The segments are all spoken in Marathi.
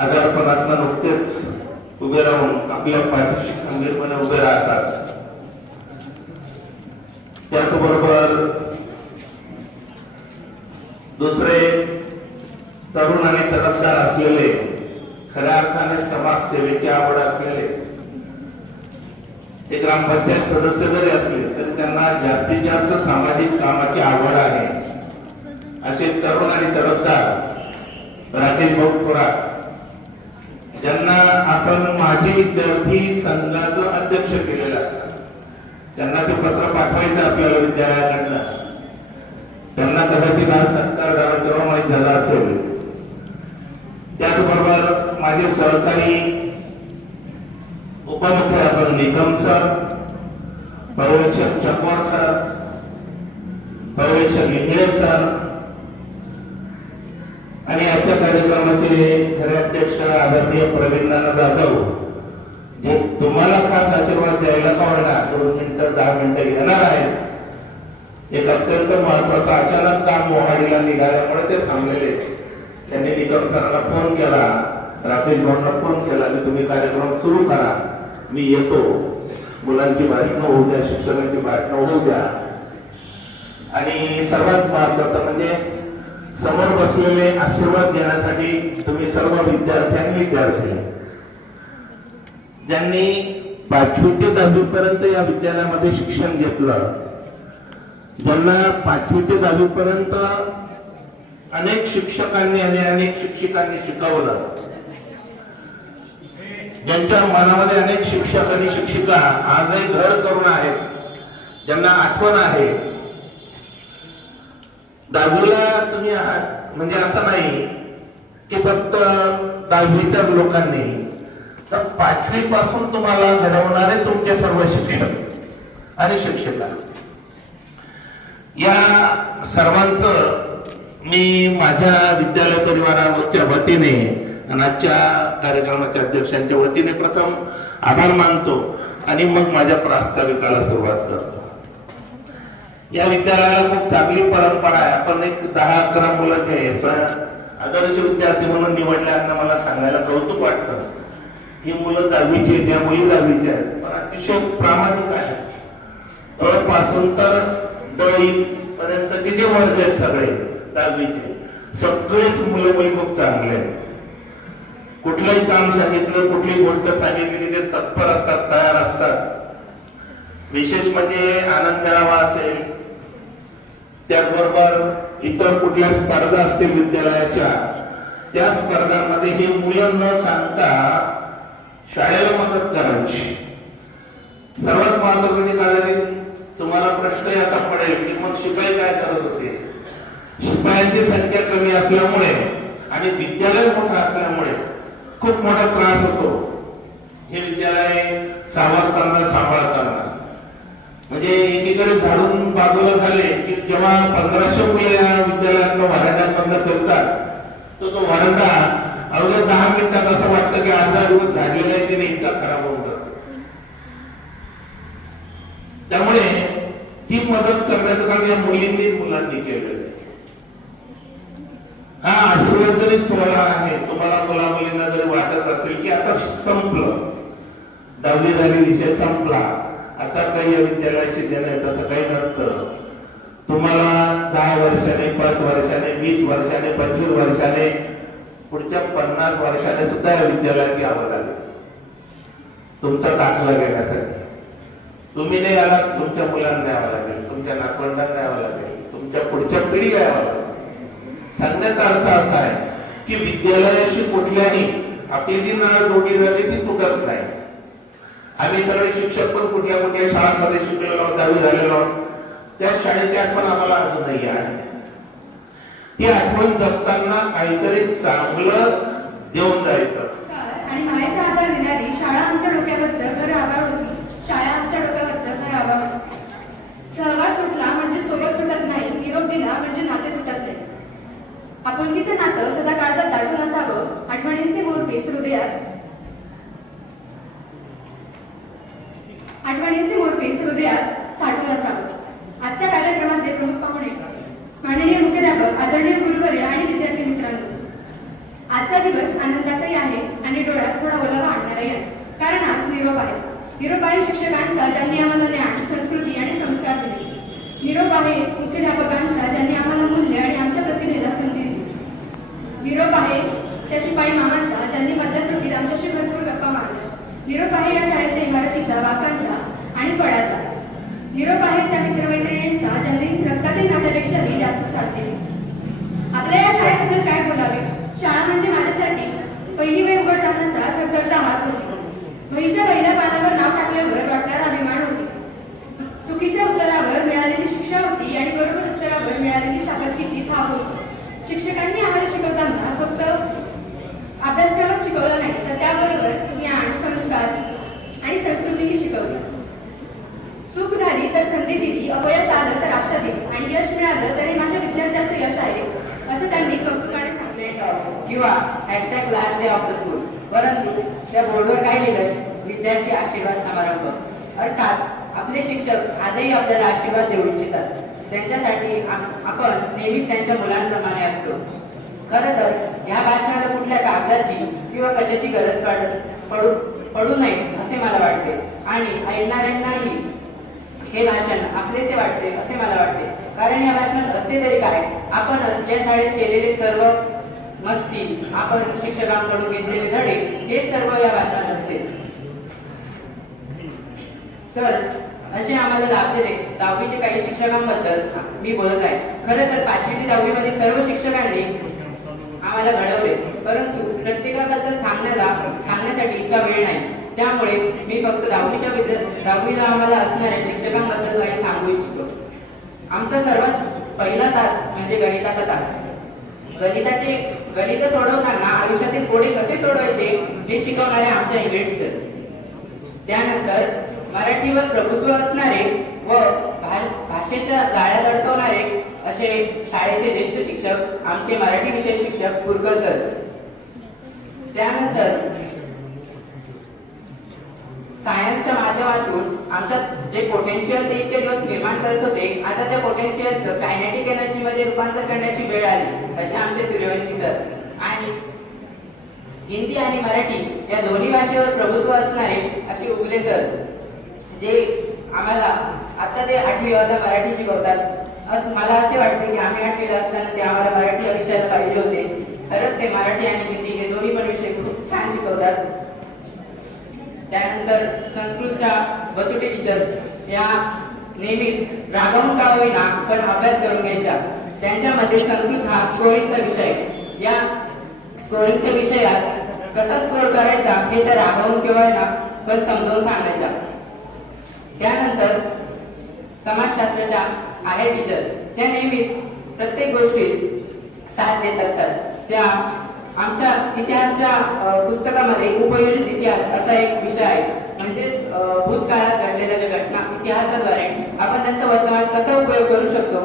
आजारपणात नुकतेच उभे राहून आपल्या पाठीशी खंबीरपणे उभे राहतात. त्याचबरोबर दुसरे तरुण आणि तडफदार असलेले खऱ्या अर्थाने समाजसेवेची आवड असलेले ते ग्रामपंचायत सदस्य जरी असले तरी त्यांना जास्तीत जास्त सामाजिक कामाची आवड आहे. असे तरुण आणि तडफदार राजेश भाऊ थोरात ज्यांना आपण माझे विद्यार्थी संघाचं अध्यक्ष केलेलं आहे. त्यांना ते पत्र पाठवायचं आपल्याला विद्यालयाकडनं. त्यांना कदाचित आज सत्कार झाला तेव्हा माहीत झाला असेल. त्याचबरोबर माझे सहकारी उपमुख्याध्यापक निकम सर पर्यवेक्षक चकोर सर पर्यवेक्षक इंगळे सर आणि आजच्या कार्यक्रमाचे खरे अध्यक्ष आदरणीय प्रवीण नाना जाधव जे तुम्हाला खास आशीर्वाद द्यायला का होणार दोन मिनिटं दहा मिनिटं येणार आहेत एक अत्यंत महत्वाचं अचानक काम मोहाडीला निघाल्यामुळे ते थांबलेले त्यांनी निकम सरांना फोन केला राकेश भाऊंना फोन केला की तुम्ही कार्यक्रम सुरू करा मी येतो. मुलांची भाषणं होऊ द्या शिक्षकांची भाषणं होऊ द्या. आणि सर्वात महत्वाचं म्हणजे समोर बसलेले आशीर्वाद देण्यासाठी तुम्ही सर्व विद्यार्थी आणि विद्यार्थी ज्यांनी पाचवी ते दहावी पर्यंत या विद्यालयामध्ये शिक्षण घेतलं ज्यांना पाचवी ते दहावी पर्यंत अनेक शिक्षकांनी आणि अनेक शिक्षिकांनी शिकवलं ज्यांच्या मनामध्ये अनेक शिक्षक आणि शिक्षिका आजही घर करून आहेत ज्यांना आठवण आहे दहावीला तुम्ही आहात. म्हणजे असं नाही की फक्त दहावीच्या लोकांनी. तर पाचवी पासून तुम्हाला घडवणारे तुमचे सर्व शिक्षक आणि शिक्षिका. या सर्वांचं मी माझ्या विद्यालय परिवाराच्या वतीने आणि आजच्या कार्यक्रमाच्या अध्यक्षांच्या वतीने प्रथम आभार मानतो आणि मग माझ्या प्रास्ताविकाला सुरुवात करतो. या विद्यालयाला खूप चांगली परंपरा आहे. आपण एक दहा अकरा मुलं जे स्वयं आदर्श विद्यार्थी म्हणून निवडल्यानं मला सांगायला कौतुक वाटतं. ही मुलं दहावीची आहेत या मुली दहावीच्या आहेत. पण अतिशय प्रामाणिक आहेत. अ पासून तर ड पर्यंतचे जे वर्ग आहेत सगळे दहावीचे सगळेच मुलं मुली खूप चांगले आहेत. कुठलंही काम सांगितलं कुठली गोष्ट सांगितली ते तत्पर असतात तयार असतात. विशेष म्हणजे आनंद मेळावा असेल त्याचबरोबर इतर कुठल्या स्पर्धा असतील विद्यालयाच्या त्या स्पर्धामध्ये हे मुलं न सांगता शाळेला मदत करायची. सर्वात महत्वाचं कारण तुम्हाला प्रश्न असा पडेल की मग शिपाई काय करत होते? शिपायांची संख्या कमी असल्यामुळे आणि विद्यालय मोठं असल्यामुळे खूप मोठा त्रास होतो. हे विद्यालय सावरताना सांभाळताना. म्हणजे एकीकडे झाडून बाजूला झाले की जेव्हा पंधराशे मुले या विद्यालयातनं वरांड्यामधनं करतात तर तो वरांडा अवघ्या दहा मिनिटात असं वाटतं की अर्धा दिवस झालेला आहे की नाही इतका खराब होऊन जातो. त्यामुळे ती मदत करण्याचं काम या मुलींनी मुलांनी केलं हा आशीर्वाद जरी सोहळा आहे. तुम्हाला मुला मुलींना जरी वाटत असेल की आता संपलं दहावी विषय संपला आता काही विद्यालयाशी देणं तसं काही नसतं. तुम्हाला दहा वर्षाने पाच वर्षाने वीस वर्षाने पंचवीस वर्षाने पुढच्या पन्नास वर्षाने सुद्धा या विद्यालयात यावं लागेल. तुमचा दाखला घेण्यासाठी. तुम्ही नाही आलात तुमच्या मुलांना यावं लागेल तुमच्या नातवंडांना यावं लागेल तुमच्या पुढच्या पिढीला यावं लागेल. सांगण्याचा अर्थ असा आहे की विद्यालयाशी कुठल्याही आपली जी नाळ जोडली जाते ती तुटत नाही. आम्ही सगळे शिक्षक पण कुठल्या कुठल्या शाळांमध्ये शिकलेलो दहावी झालेलो त्या शाळेची आठवण आम्हाला अजून नाही आहे. ती आठवण जपताना काहीतरी चांगलं देऊन जायचं. आणि मायेचा आधार देणारी शाळा आमच्या डोक्यावरचं घर आवाळ होती. शाळा आमच्या डोक्यावरचं घर आवाळ होती. सहवास सुटला म्हणजे सोबत सुटत नाही निरोप दिला म्हणजे नाते तुटत नाही. आपुलकीचं नातं सदा काळजात दाटून असावं आठवणींचे बोलकेस हृदयात आठवणींचे मोरपीस हृदयात साठवत असावं. आजच्या कार्यक्रमाचे प्रमुख पाहुणे माननीय मुख्याध्यापक आदरणीय गुरुवर्य आणि विद्यार्थी मित्रांनो आजचा दिवस आनंदाचाही आहे आणि डोळ्यात थोडा ओलावा आणणाराही आहे. कारण आज निरोप आहे. निरोप आहे शिक्षकांचा ज्यांनी आम्हाला ज्ञान संस्कृती आणि संस्कार दिले. निरोप आहे मुख्याध्यापकांचा ज्यांनी आम्हाला मूल्य आणि आमच्या प्रतिभेला संधी दिली. निरोप आहे त्या शिपाई मामांचा ज्यांनी मधल्या सुट्टीत आमच्याशी भरपूर गप्पा मारल्या. निरोप आहे या शाळेच्या इमारतीचा वाकांचा आणि फळाचा. निरोप आहे त्या मित्रमैत्रिणींचा ज्यांनी रक्तातील नात्यापेक्षाही जास्त साथ दिली. आपल्या या शाळेबद्दल काय बोलावे? शाळा म्हणजे माझ्यासाठी पहिली वय उघडतानाचा थरथरता हात होती. वहीच्या पहिल्या पानावर नाव टाकल्यावर वाटणारा अभिमान होती. चुकीच्या उत्तरावर मिळालेली शिक्षा होती आणि बरोबर उत्तरावर मिळालेली शाबासकीची थाप होती. शिक्षकांनी आम्हाला शिकवताना फक्त अभ्यासक्रमात शिकवला नाही तर त्याबरोबर ज्ञान संस्कार आणि संस्कृतीही शिकवली चूक झाली तर संधी दिली अपयश आलं तर आशा दे आणि यश मिळालं तरी माझ्या विद्यार्थ्याचं यश आहे. असं त्यांनी कौतुकाने सांगितले. किंवा hashtag last day of the school परंतु त्या बोर्डवर काय लिहिलंय? विद्यार्थी आशीर्वाद समारंभ. अर्थात आपले शिक्षक आजही आपल्याला आशीर्वाद देऊ इच्छितात. त्यांच्यासाठी आपण नेहमीच त्यांच्या मुलांप्रमाणे असतो. खरं तर ह्या भाषणाला कुठल्या कागदाची किंवा कशाची गरज पड पडू पडू नये असे मला वाटते. आणि ऐकणाऱ्यांनाही हे भाषण आपलेसे वाटते असे मला वाटते. कारण या भाषणात असते तरी काय? आपणच या शाळेत केलेले सर्व मस्ती आपण शिक्षकांकडून घेतलेले धडे हे सर्व या भाषणात असते. तर असे आम्हाला लाभलेले दहावीचे काही शिक्षकांबद्दल मी बोलत आहे. खरं तर पाचवी ते दहावी मध्ये सर्व शिक्षकांनी आम्हाला घडवले. परंतु प्रत्येकाबद्दल सांगण्याला सांगण्यासाठी इतका वेळ नाही. त्यामुळे मी फक्त दहावीच्या विद्या दहावीला आम्हाला असणाऱ्या शिक्षकांबद्दल काही सांगू इच्छितो. आमचा सर्वात पहिला तास म्हणजे गणिताचा तास गणिताचे गणित सोडवताना आयुष्यातील कोडे कसे सोडवायचे हे शिकवणारे आमच्या इंग्लिश टीचर त्यानंतर मराठीवर प्रभुत्व असणारे व भा- भाषेच्या गाळ्या अडकवणारे असे शाळेचे ज्येष्ठ शिक्षक आमचे मराठी विषय शिक्षक पुरकर सर त्यानंतर सायन्सच्या माध्यमातून आमच्यात जे पोटेन्शियल ते इतके दिवस निर्माण करत होते आता त्या पोटेन्शियलचं कायनेटिक एनर्जी मध्ये रूपांतर करण्याची वेळ आली असे आमचे सूर्यवंशी सर आणि हिंदी आणि मराठी या दोन्ही भाषेवर प्रभुत्व असणारे असे उगले सर जे आम्हाला आता ते आठवी आता मराठी शिकवतात. असं मला असे वाटते की आम्ही आठवीला असताना ते आम्हाला मराठी विषयाला पाहिजे होते. खरंच ते मराठी आणि हिंदी हे दोन्ही पण विषय खूप छान शिकवतात. त्यानंतर संस्कृतच्या बतुटे टीचर या नेहमीच रागावून का होईना पण अभ्यास करून घ्यायचा त्यांच्यामध्ये संस्कृत हा स्कोरिंगचा विषय या स्कोरिंगच्या विषयात कसा स्कोर करायचा हे तर रागावून किंवा ना पण समजावून सांगायचा त्यानंतर समाजशास्त्राच्या आहे टीचर त्या नेहमीच प्रत्येक गोष्टीत साथ देत असतात. त्या आमच्या इतिहासच्या पुस्तकामध्ये उपयोजित इतिहास असा एक विषय आहे. म्हणजेच भूतकाळात घडलेल्या ज्या घटना इतिहासाद्वारे आपण त्यांचा वर्तमान कसा उपयोग करू शकतो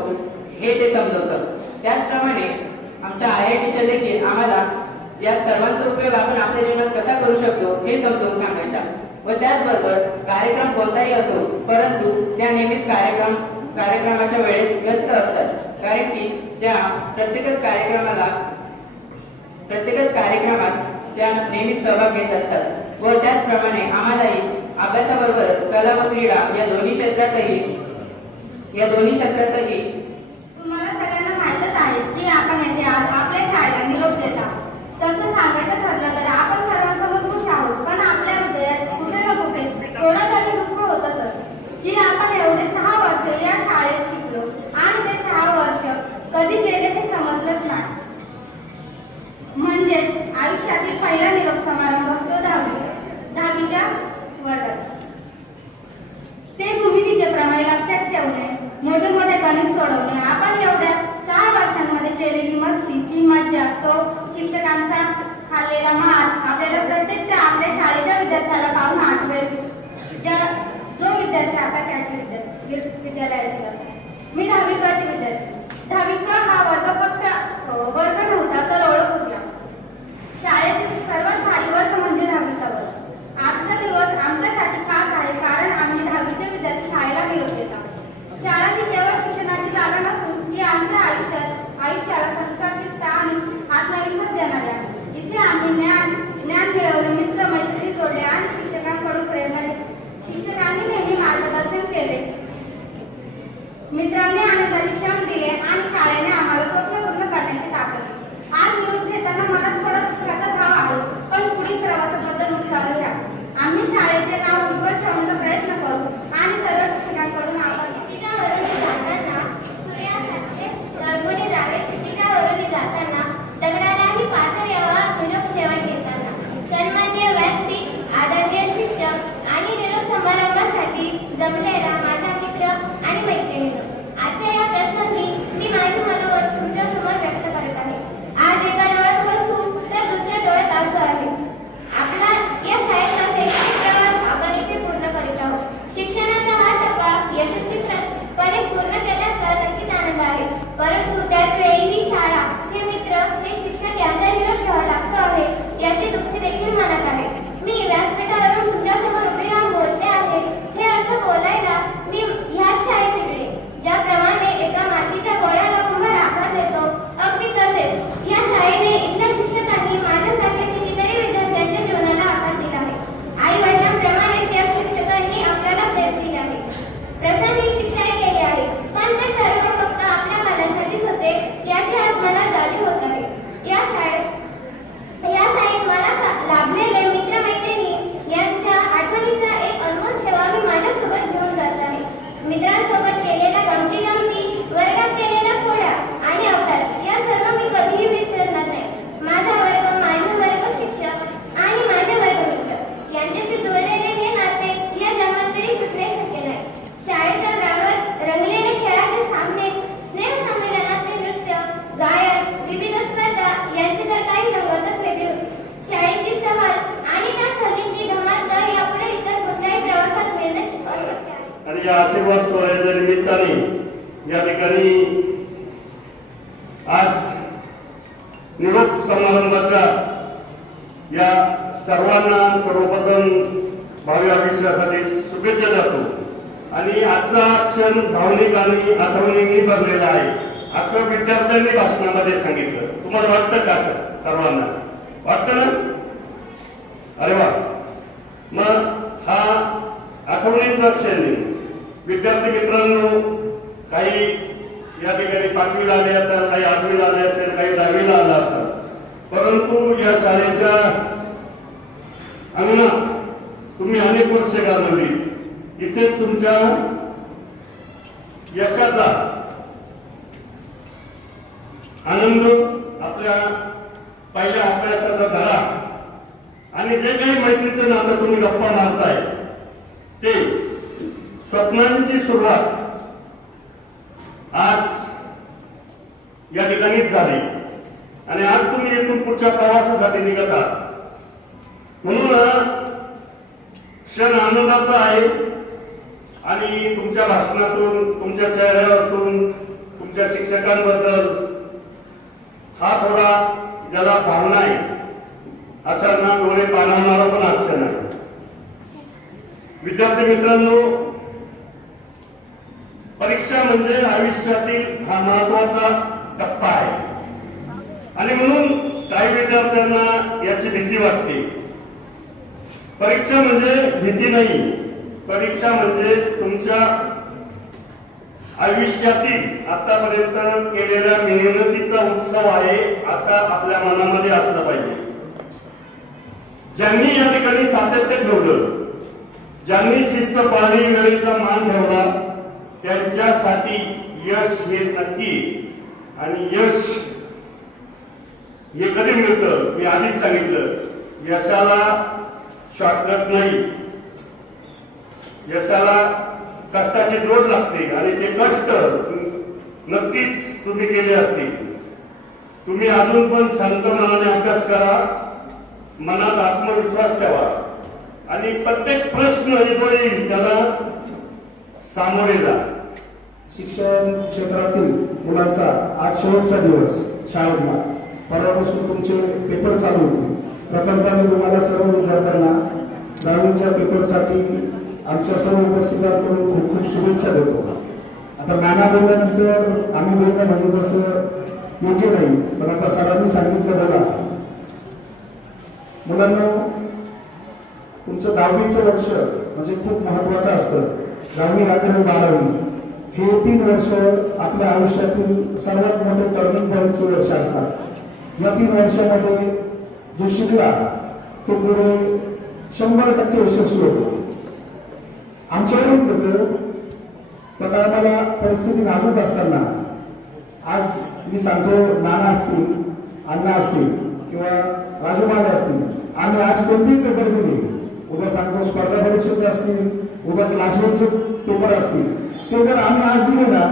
हे ते समजवतं. त्याचप्रमाणे आमच्या आय आय टीच्या देखील आम्हाला या सर्वांचा उपयोग आपण आपल्या जीवनात कसा करू शकतो हे समजावून सांगायच्या व त्याचबरोबर कार्यक्रम कोणताही असो परंतु त्या नेहमीच कार्यक्रम कार्यक्रमाच्या वेळेस व्यस्त असतात. कारण की त्या प्रत्येकच कार्यक्रमाला प्रत्येकच कार्यक्रमात त्या नेहमीच सहभाग घेत असतात व त्याचप्रमाणे आम्हालाही अभ्यासाबरोबरच कला व क्रीडा या दोन्ही क्षेत्रातही या दोन्ही क्षेत्रातही तुम्हाला सगळ्यांना माहीतच आहे की आपण येथे आज आपल्या शाळेला निरोप देत आहोत तसं सांगायचं ठरलं तर आपण सर्वांसमोर खुश आहोत पण आपल्या हृदयात कुठे ना कुठे थोडं तरी दुःख होतच की आपण एवढे सहा वर्ष या शाळेत शिकलो आणि ते सहा वर्ष कधी गेले ते समजलंच नाही म्हणजेच आयुष्यातील पहिला निरोप समारंभ तो दहावीचा. दहावीच्या वर्गात. ते भूमितीचे प्रमेय लक्षात ठेवणे मोठे मोठे गणित सोडवणे आपण एवढ्या सहा वर्षांमध्ये केलेली मस्ती ती मज्जा तो शिक्षकांचा खाल्लेला मार आपल्याला प्रत्येक आपल्या शाळेच्या विद्यार्थ्याला पाहून आठवेल ज्या जो विद्यार्थी आपल्या त्याच्या विद्या विद्यालयातील असतो. मी दहावी विद्यार्थी. दहावी हा वर्ग फक्त हो, वर्ग या आशीर्वाद सोहळ्याच्या निमित्ताने या ठिकाणी आज निरोप समारंभाच्या या सर्वांना सर्वप्रथम भावी आयुष्यासाठी शुभेच्छा जातो. आणि आजचा क्षण भावनिक आणि आठवणींनी भरलेला आहे असं विद्यार्थ्यांनी भाषणामध्ये सांगितलं. तुम्हाला वाटतं का असं सर्वांना? वाटतं ना? अरे वा. मग हा आठवणींचा क्षण आहे. विद्यार्थी मित्रांनो काही या ठिकाणी पाचवीला आले असेल काही आठवीला आले असेल काही दहावीला आला असेल. परंतु या शाळेच्या अंगणात तुम्ही अनेक वर्ष घालवली. इथे तुमच्या यशाचा आनंद आपल्या पहिल्या अभ्यासाचा धडा आणि जे काही मैत्रीचं नातं तुम्ही गप्पा मारताय ते स्वप्नांची सुरुवात आज या ठिकाणीच झाली. आणि आज तुम्ही एकूण पुढच्या प्रवासासाठी निघत आहात. म्हणून क्षण आनंदाचा आहे. आणि तुमच्या भाषणातून तुमच्या चेहऱ्यावरतून तुमच्या शिक्षकांबद्दल हा थोडा ज्याला भावना आहे अशांना डोळे पाणवणारा पण हा क्षण आहे. विद्यार्थी मित्रांनो परीक्षा म्हणजे आयुष्यातील हा महत्त्वाचा टप्पा आहे. आणि म्हणून काही विद्यार्थ्यांना याची भीती वाटते. परीक्षा म्हणजे भीती नाही. परीक्षा म्हणजे तुमच्या आयुष्यातील आतापर्यंत केलेल्या मेहनतीचा उत्सव आहे असा आपल्या मनामध्ये असलं पाहिजे. ज्यांनी या ठिकाणी सातत्य ठेवलं ज्यांनी शिस्त पाळली वेळेचा मान ठेवला त्यांच्यासाठी यश हे नक्की. आणि यश हे कधी मिळतं? मी आधीच सांगितलं. यशाला शॉर्टकट नाही. यशाला कष्टाची जोड लागते आणि ते कष्ट नक्कीच तुम्ही केले असतील. तुम्ही अजून पण शांत मनाने अभ्यास करा. मनात आत्मविश्वास ठेवा. आणि प्रत्येक प्रश्न जो येईल त्याला सामोरे जा. शिक्षण क्षेत्रातील मुलांचा आज शेवटचा दिवस शाळेतला परवापासून तुमचे पेपर चालू होते. प्रथमतः मी तुम्हाला सर्व विद्यार्थ्यांना दहावीच्या पेपरसाठी आमच्या सर्व उपस्थितांकडून खूप खूप शुभेच्छा देतो. आता नाना बोलल्यानंतर आम्ही बोलणं म्हणजे तसं योग्य नाही पण आता सरांनी सांगितलं बघा. मुलांना तुमचं दहावीचं वर्ष म्हणजे खूप महत्वाचं असतं. दहावी अकरावी बारावी. हे तीन वर्ष आपल्या आयुष्यातील सर्वात मोठे टर्निंग पॉईंटचे वर्ष असतात. या तीन वर्षामध्ये जो शिकला तो पुढे शंभर टक्के यशस्वी होतो. आमच्याकडून होतं त्या काळाला परिस्थिती नाजूक असताना आज मी सांगतो नाना असतील अण्णा असतील किंवा राजूमाने असतील आणि आज कोणतीही पेपर दिले. उद्या सांगतो स्पर्धा परीक्षेचे असतील उद्या क्लासवरचे पेपर असतील. ते जर आम्ही आज दिले ना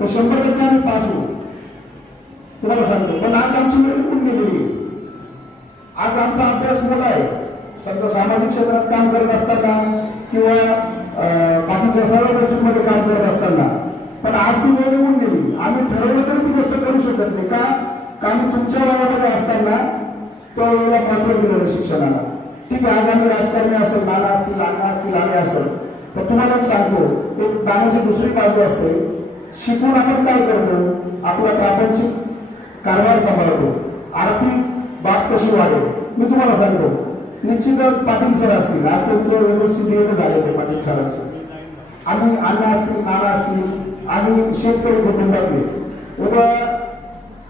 तर शंभर टक्के आम्ही पास होऊ. तुम्हाला सांगतो. पण आज आमची वेळ निघून गेलेली आज आमचा अभ्यास मोठा आहे. समजा सामाजिक क्षेत्रात काम करत असताना किंवा बाकीच्या सर्व गोष्टींमध्ये काम करत असताना. पण आज ती वेळ निघून गेली. आम्ही ठरवलं तरी ती गोष्ट करू शकत नाही. का? कारण तुमच्या वयामध्ये असताना त्या वेळेला महत्त्व दिलेलं शिक्षणाला. ठीक आहे आज आम्ही राजकारणी असेल नाना असतील अण्णा असतील आम्ही असेल. मग तुम्हाला सांगतो एक नाण्याची दुसरी बाजू असते. शिकून आपण काय करतो? आपला प्रापंचिक कारभार सांभाळतो. आर्थिक बाब कशी वाढेल? मी तुम्हाला सांगतो. निश्चितच पाटील सर असतील. आज त्यांचं व्यवस्थित झाले ते पाटील सरांचं. आम्ही अण्णा असतील नाना असतील आम्ही शेतकरी कुटुंबातले. उद्या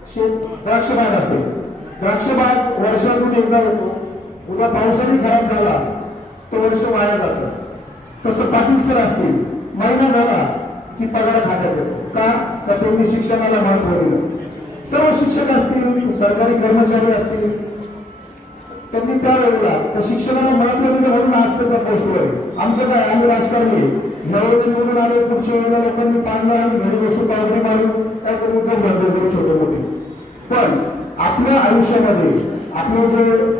शेत द्राक्षबाग असेल. द्राक्षबाग वर्षातून एकदा येतो. उद्या पावसाने खराब झाला तर वर्ष वाया जातं. तसं पाटील सर असतील महिना झाला की पगार खात्यात येतो. का? तर त्यांनी शिक्षणाला महत्त्व दिलं? सर्व शिक्षक असतील सरकारी कर्मचारी असतील. त्यांनी त्यावेळेला तर त्या शिक्षणाला महत्त्व दिलं म्हणून आज त्या पोस्टवर आमचं काय? आम्ही राजकारणी आहे. निवडून आले पुढच्या वेळेला लोकांनी पाडलं आणि घरी बसून पावडे मारून काहीतरी उद्योग धंदे करू छोटे मोठे. पण आपल्या आयुष्यामध्ये आपलं जे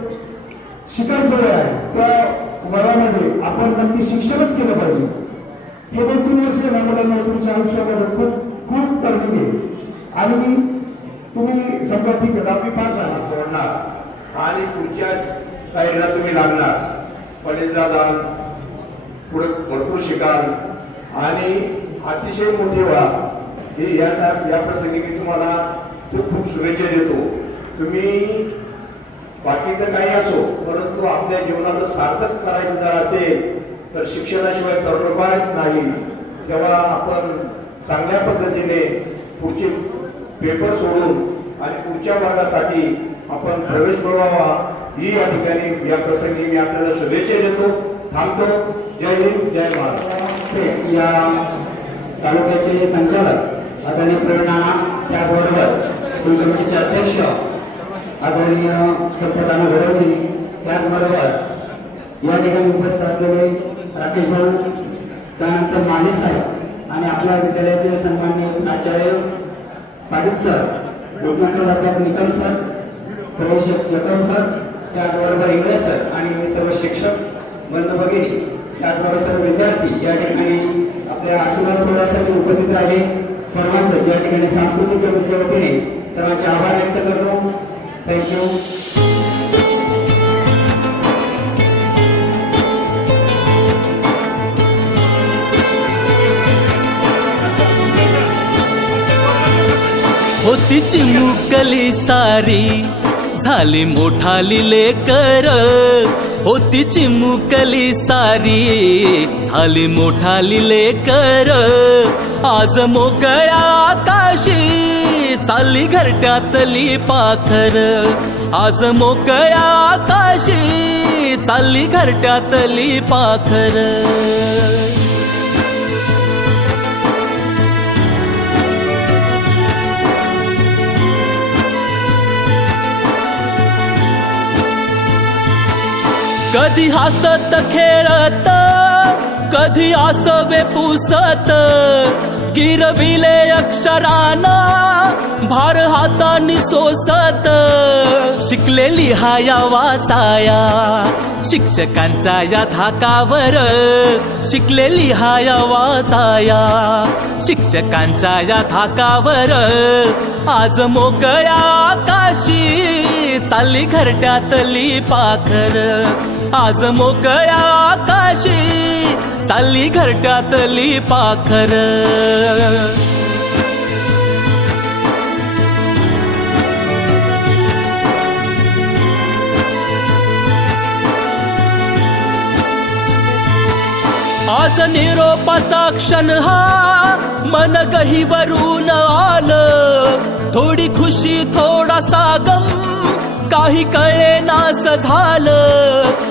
शिकायचं आहे त्या वयामध्ये आपण नक्की शिक्षणच केलं पाहिजे. हे दोन तीन वर्ष ना मुलांना तुमच्या आयुष्यामध्ये खूप खूप टर्निंग आहे. आणि तुम्ही समजा ठीक आहे दहावी पाच झाला सोडणार आणि पुढच्या तयारीला तुम्ही लागणार कॉलेजला जाल पुढे भरपूर शिकाल. आणि अतिशय मोठे व्हा. हे या या प्रसंगी मी तुम्हाला खूप शुभेच्छा देतो. तुम्ही बाकीचं काही असो परंतु आपल्या जीवनाचं सार्थक करायचं जर असेल तर शिक्षणाशिवाय तरुणोपाय नाही. तेव्हा आपण चांगल्या पद्धतीने पुढचे पेपर सोडून आणि पुढच्या वर्गासाठी आपण प्रवेश मिळवावा ही या ठिकाणी या प्रसंगी मी आपल्याला शुभेच्छा देतो. थांबतो. जय हिंद जय महाराष्ट्र या तालुक्याचे संचालक आदरणीय प्रेरणा त्याचबरोबर स्कूल कमिटीचे अध्यक्ष आदरणीय संपदाना गरवजी त्याचबरोबर या ठिकाणी उपस्थित असलेले राकेश भाऊ त्यानंतर माने साहेब आणि आपल्या विद्यालयाचे सन्मान्य प्राचार्य पाटील सर उपमुख्याध्यापक निकम सर प्रवेशक जगम सर त्याचबरोबर इंग्रज सर आणि सर्व शिक्षक बंधू वगैरे त्याचबरोबर सर्व विद्यार्थी या ठिकाणी आपल्या आशीर्वाद सोहळ्यासाठी उपस्थित राहिले. सर्वांचं या ठिकाणी सांस्कृतिक कमिटीच्या वतीने सर्वांचे आभार व्यक्त करतो. थँक्यू होतीची मुकली सारी झाली मोठाली लेकर. होतीची मुकली सारी झाली मोठाली लेकर. आज मोकळ्या आकाशी चालली घरट्यातली पाखर. आज मोकळ्या आकाशी चालली घरट्यातली पाखर. कधी हसत खेळत कधी आसवे पुसत गिरविले अक्षराना भार हातानी सोसत. शिकलेली हाया वाचाया शिक्षकांच्या या धाकावर. शिकलेली हाया वाचाया शिक्षकांच्या या धाकावर. आज मोकळ्या आकाशी चालली घरट्यातली पाखर. आज मोकळ्या आकाशी चालली घरट्यातली पाखर. आज निरोपाचा क्षण हा मन गहीवरून आलं. थोडी खुशी थोडासा गम काही कळे नास झालं.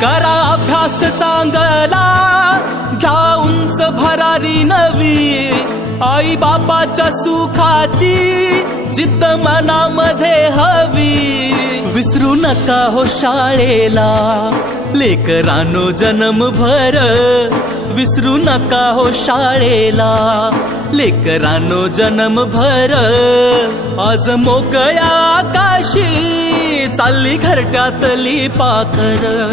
करा अभ्यास चांगला. घ्या उंच भरारी नवी. आई बापाच्या सुखाची जिद्द मनामध्ये हवी. विसरू नका हो शाळेला. लेकरानो जन्मभर विसरू नका हो शाळेला. लेकरानो जन्मभर आज मोकळ्या आकाशी चालली घरट्यातली पाखर.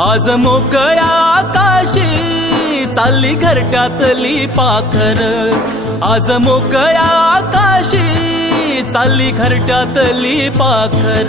आज मोकळ्या आकाशी चालली घरट्यातली पाखर. आज मोकळ्या आकाशी चालली घरट्यातली पाखर.